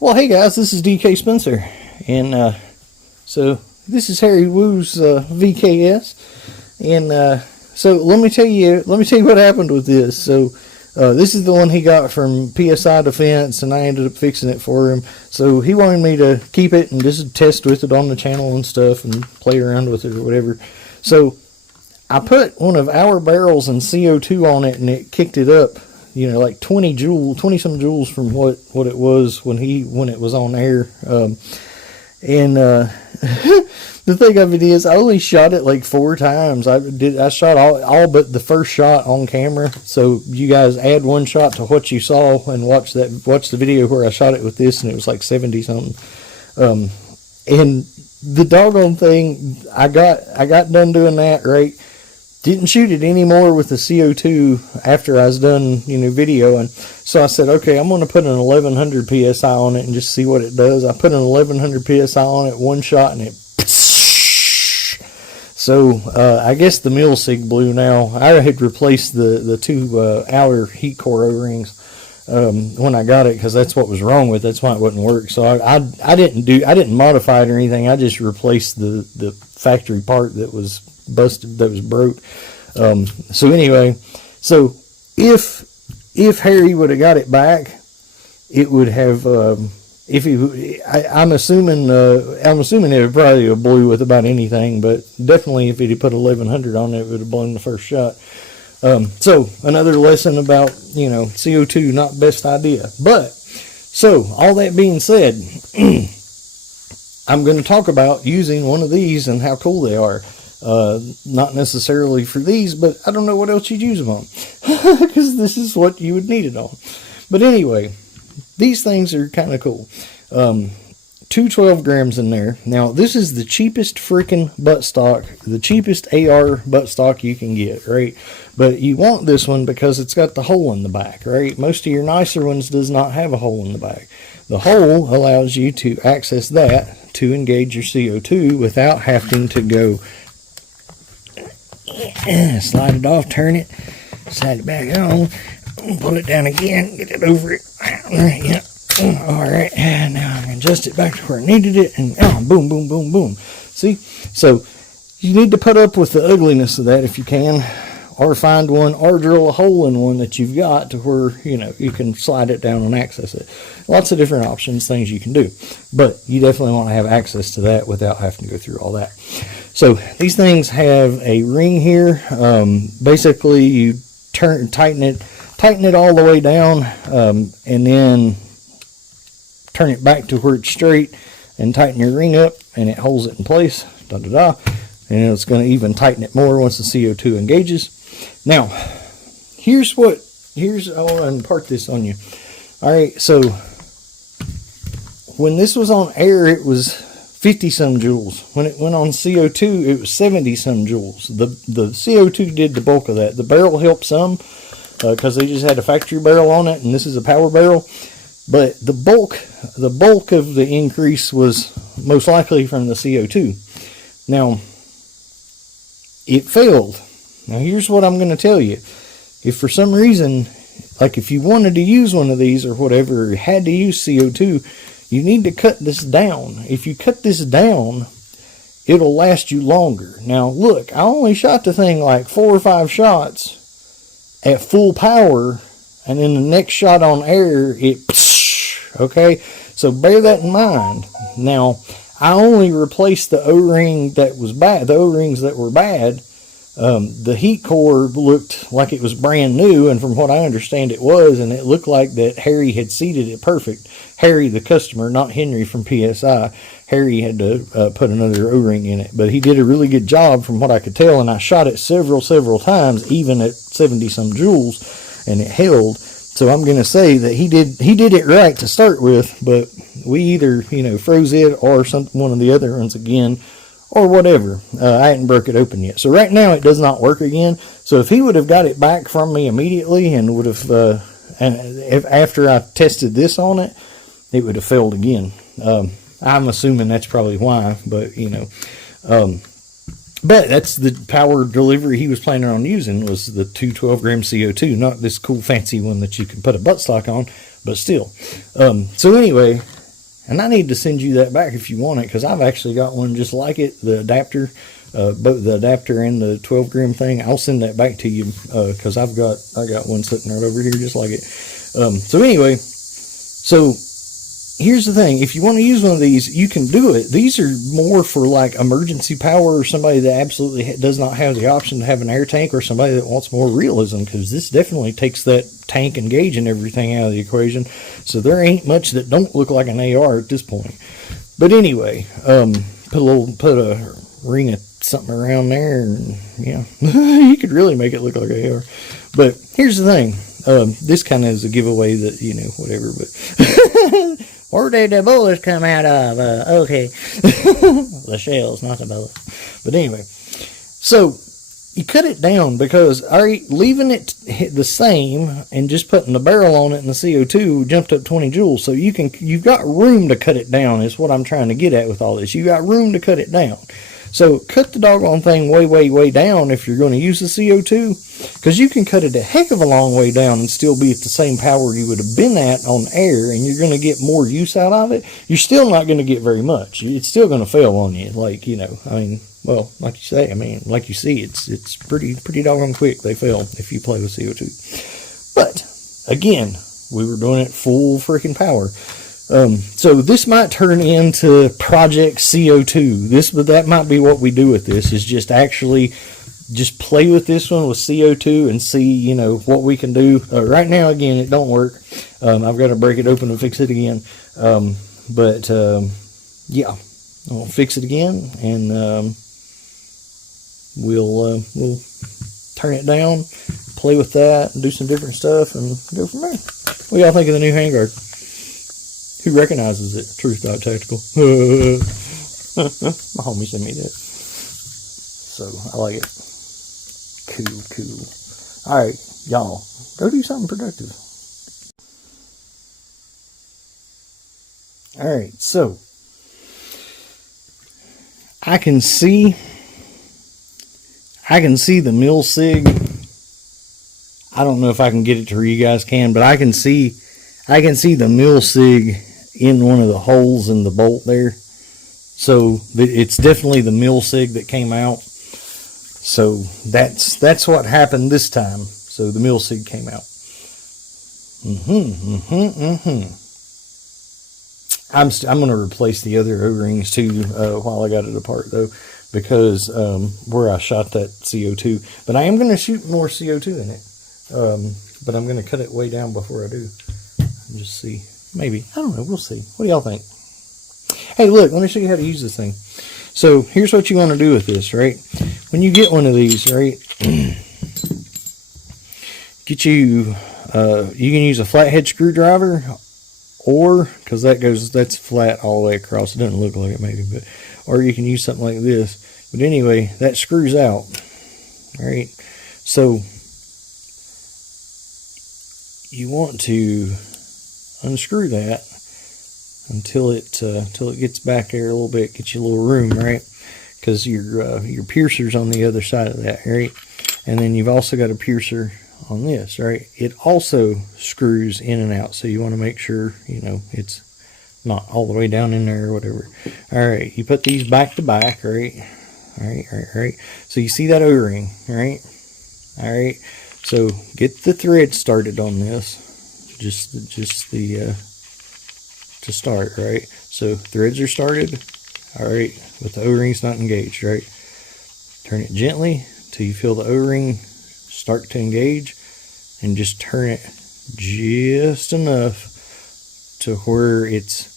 Well, hey guys, this is DK Spencer, and so this is Harry Woo's VKS, and so let me tell you what happened with this. So this is the one he got from PSI Defense, and I ended up fixing it for him. So he wanted me to keep it and just test with it on the channel and stuff, and play around with it or whatever. So I put one of our barrels and CO2 on it, and it kicked it up. You know, like 20 some joules from what it was when it was on air. The thing of it is, I only shot it like 4 times. I shot all but the first shot on camera. So you guys add 1 shot to what you saw and watch the video where I shot it with this, and it was like 70 something. And the doggone thing, I got done doing that, right? Didn't shoot it anymore with the CO2 after I was done, videoing. So I said, okay, I'm going to put an 1100 PSI on it and just see what it does. I put an 1100 PSI on it, 1 shot, and it... So I guess the Milsig blew now. I had replaced the 2 outer heat core O-rings when I got it, because that's what was wrong with it. That's why it wouldn't work. So I didn't modify it or anything. I just replaced the factory part that was busted, that was broke. So anyway, so if Harry would have got it back, it would have I'm assuming it would probably have blew with about anything, but definitely if he'd put 1100 on it, it would have blown the first shot. So another lesson about CO2, not best idea. But so all that being said, I'm going to talk about using one of these and how cool they are. Not necessarily for these, but I don't know what else you'd use them on, because this is what you would need it on. But anyway, these things are kind of cool. 2 12 grams in there. Now, this is the cheapest freaking buttstock, the cheapest AR buttstock you can get, right? But you want this one because it's got the hole in the back, right? Most of your nicer ones does not have a hole in the back. The hole allows you to access that to engage your CO2 without having to go slide it off, turn it, slide it back on, pull it down again, get it over it. Yeah. Alright, and now I'm going to adjust it back to where I needed it, and boom, boom, boom, boom. See? So, you need to put up with the ugliness of that if you can, or find one, or drill a hole in one that you've got to where, you can slide it down and access it. Lots of different options, things you can do. But you definitely want to have access to that without having to go through all that. So, these things have a ring here. Basically, you tighten it all the way down, and then turn it back to where it's straight, and tighten your ring up, and it holds it in place. And it's going to even tighten it more once the CO2 engages. Now, here's I want to impart this on you. All right, so when this was on air, it was 50 some joules. When it went on CO2, it was 70 some joules. The CO2 did the bulk of that. The barrel helped some, because they just had a factory barrel on it, and this is a power barrel. But the bulk of the increase was most likely from the CO2. Now, it failed. Now, here's what I'm going to tell you. If for some reason, like if you wanted to use one of these or whatever, or had to use CO2, you need to cut this down. If you cut this down, it'll last you longer. Now, look, I only shot the thing like 4 or 5 shots at full power, and then the next shot on air, okay? So bear that in mind. Now, I only replaced the O-ring that was bad, the O-rings that were bad. The heat core looked like it was brand new, and from what I understand it was, and it looked like that Harry had seated it perfect. Harry, the customer, not Henry from PSI. Harry had to put another O-ring in it, but he did a really good job from what I could tell, and I shot it several times, even at 70 some joules, and it held. So I'm going to say that he did it right to start with, but we either, froze it or one of the other ones again, or whatever. I hadn't broke it open yet. So right now it does not work again. So if he would have got it back from me immediately and would have, after I tested this on it, it would have failed again. I'm assuming that's probably why, but but that's the power delivery he was planning on using, was the 2 12 gram CO2, not this cool fancy one that you can put a buttstock on, but still. So anyway, And I need to send you that back if you want it, because I've actually got one just like it, the adapter, both the adapter and the 12 grim thing. I'll send that back to you, because I got one sitting right over here just like it. So anyway, so here's the thing. If you want to use one of these, you can do it. These are more for like emergency power, or somebody that absolutely does not have the option to have an air tank, or somebody that wants more realism, because this definitely takes that tank and gauge and everything out of the equation. So there ain't much that don't look like an AR at this point. But anyway, put a ring of something around there, and yeah, you could really make it look like an AR. But here's the thing. This kind of is a giveaway that, you know, whatever, but where did the bullets come out of? Okay. The shells, not the bullets. But anyway, so you cut it down, because leaving it the same and just putting the barrel on it and the CO2 jumped up 20 joules. So you've got room to cut it down, is what I'm trying to get at with all this. You got room to cut it down. So cut the doggone thing way, way, way down if you're going to use the CO2, because you can cut it a heck of a long way down and still be at the same power you would have been at on air, and you're going to get more use out of it. You're still not going to get very much. It's still going to fail on you. Like, you know, I mean, well, like you say, I mean, like you see, it's pretty doggone quick. They fail if you play with CO2. But again, we were doing it full freaking power. So this might turn into Project CO2. That might be what we do with this, is just actually just play with this one with CO2 and see, you know, what we can do. Right now, again, it don't work. I've got to break it open and fix it again. Yeah, I'll fix it again, and we'll turn it down, play with that, and do some different stuff, and go from there. What do y'all think of the new handguard? Who recognizes it? Truth.tactical. My homie sent me that. So, I like it. Cool. Alright, y'all. Go do something productive. Alright, so. I can see the Milsig. I don't know if I can get it to where you guys can, but I can see the Milsig in one of the holes in the bolt there. So it's definitely the Milsig that came out. So that's what happened this time. So the Milsig came out. I'm going to replace the other O-rings too while I got it apart though, because where I shot that CO2. But I am going to shoot more CO2 in it. But I'm going to cut it way down before I do. Just see. Maybe. I don't know. We'll see. What do y'all think? Hey, look. Let me show you how to use this thing. So, here's what you want to do with this, right? When you get one of these, right? Get you... you can use a flathead screwdriver, or... because that's flat all the way across. It doesn't look like it, maybe. But or you can use something like this. But anyway, that screws out. Alright? So... you want to unscrew that until it gets back there a little bit, get you a little room, right? Because your piercer's on the other side of that, right? And then you've also got a piercer on this, right? It also screws in and out, so you want to make sure, you know, it's not all the way down in there or whatever. All right, you put these back to back, right? All right. So you see that O-ring, right? All right. So get the thread started on this. Just the to start, right? So threads are started. All right, with the O-rings not engaged, right? Turn it gently till you feel the O-ring start to engage, and just turn it just enough to where it's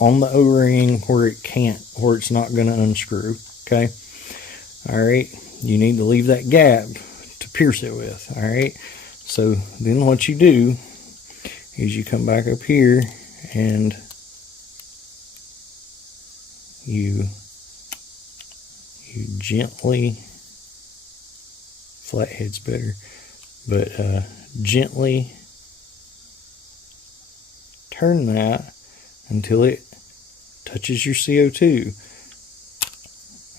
on the O-ring where it's not going to unscrew. Okay. All right. You need to leave that gap to pierce it with. All right. So then what you do is you come back up here and you gently, flathead's better, but gently turn that until it touches your CO2.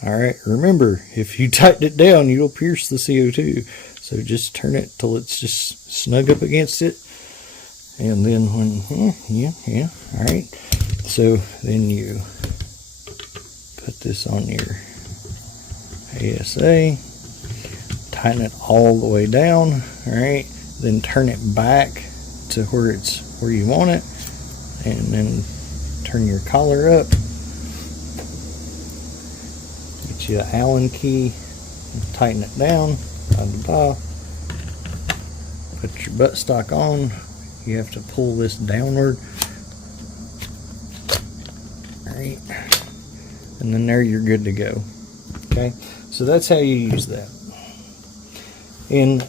Alright, remember, if you tighten it down, you'll pierce the CO2. So just turn it till it's just snug up against it. And then when, yeah, all right. So then you put this on your ASA, tighten it all the way down, all right. Then turn it back to where you want it, and then turn your collar up. Get you an Allen key, tighten it down, put your buttstock on. You have to pull this downward. Alright. And then there you're good to go. Okay? So that's how you use that. And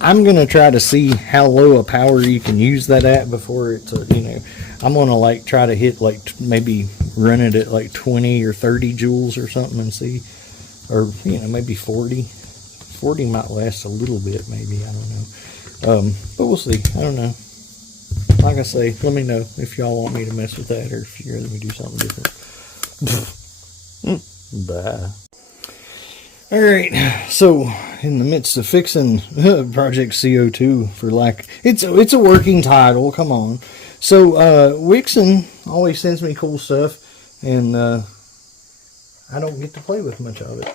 I'm going to try to see how low a power you can use that at before it's, I'm going to like try to hit like maybe run it at like 20 or 30 joules or something and see. Or, maybe 40. 40 might last a little bit, maybe. I don't know. But we'll see. I don't know. Like I say, let me know if y'all want me to mess with that or if you'd rather me do something different. Bye. Alright, so in the midst of fixing Project CO2 for it's a working title, come on. So Wixon always sends me cool stuff, and I don't get to play with much of it.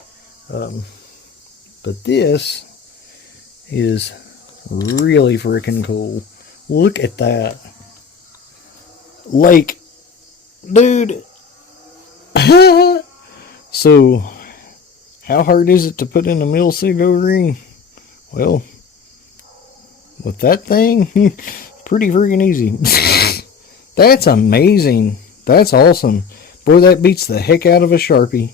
But this is really freaking cool. Look at that. Like, dude. So, how hard is it to put in a Milsig O-ring? Well, with that thing, pretty freaking easy. That's amazing. That's awesome. Boy, that beats the heck out of a Sharpie.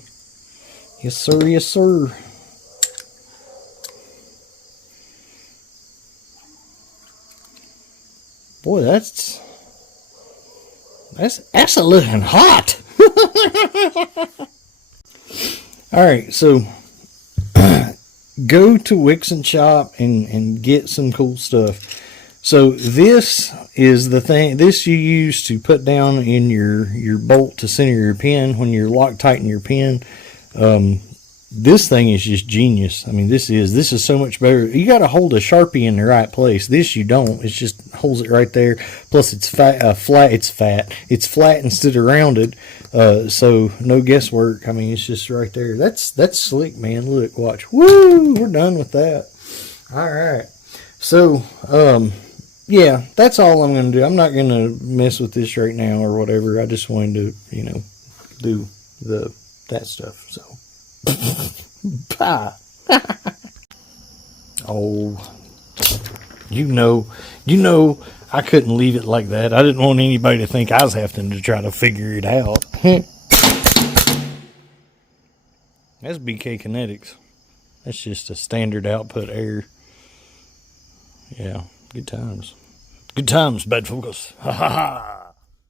Yes, sir. Yes, sir. Boy, that's a looking hot. Alright, so go to Wixon shop and get some cool stuff. So this is the thing, this you use to put down in your bolt to center your pin when you're Loctiting your pin. This thing is just genius. I mean, this is so much better. You got to hold a Sharpie in the right place. This you don't. It just holds it right there. Plus, it's flat. It's flat instead of rounded. So no guesswork. I mean, it's just right there. That's slick, man. Look, watch. Woo! We're done with that. All right. So, yeah, that's all I'm going to do. I'm not going to mess with this right now or whatever. I just wanted to, do that stuff. So. Oh, you know, I couldn't leave it like that. I didn't want anybody to think I was having to try to figure it out. That's BK Kinetics. That's just a standard output air. Yeah, good times. Good times, bad focus. Ha ha ha.